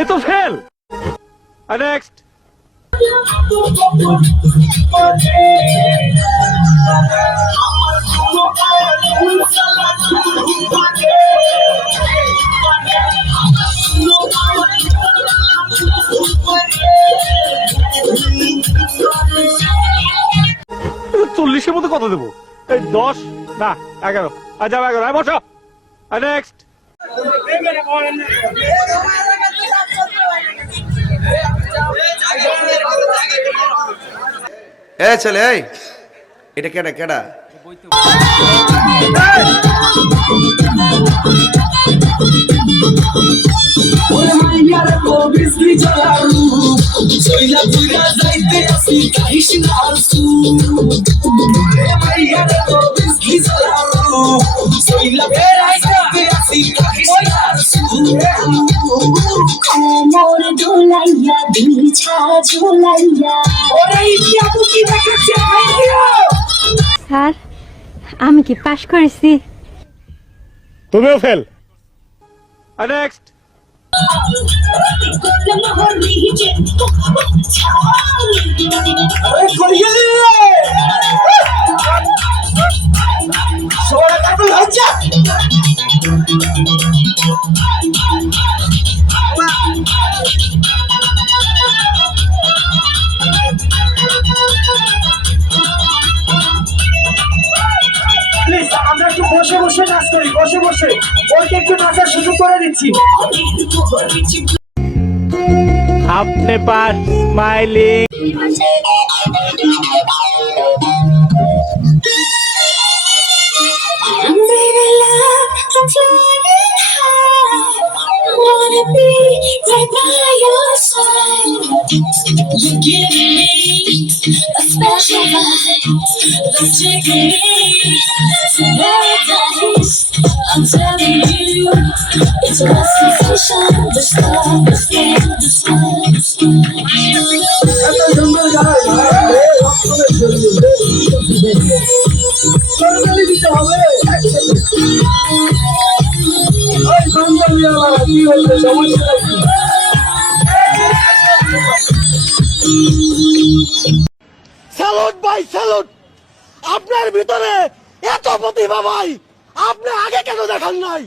এ তো fail. Next চল্লিশের মধ্যে কত দেবো? এই দশ, না, এগারো। আর যাব এগারো। বসো। নেক্সট এ ছেলে এটা কেডা কেডা? মাইয়ার কোমর দোলাইয়া বিছা ঝোলাইয়া। ওরে ইয়া বুকি দেখাচ্ছে স্যার আমি কি পাশ করেছি? তুমিও ফেল। আর নেক্সট প্লিজ আমরা একটু বসে বসে নাচ করি বসে বসে। ওকে একটু নাচার সুযোগ করে দিচ্ছি। আপনি pass smiling. Wanna be right by your side. You're giving me a special vibe that's taking me to paradise. I'm telling you, it's a sensation. The star, the star, the star, the star. বান্ধবী আমার কি salute ভাই salute আপনার ভিতরে এত প্রতিভা, ভাই! আপনি আগে কেন দেখান নাই?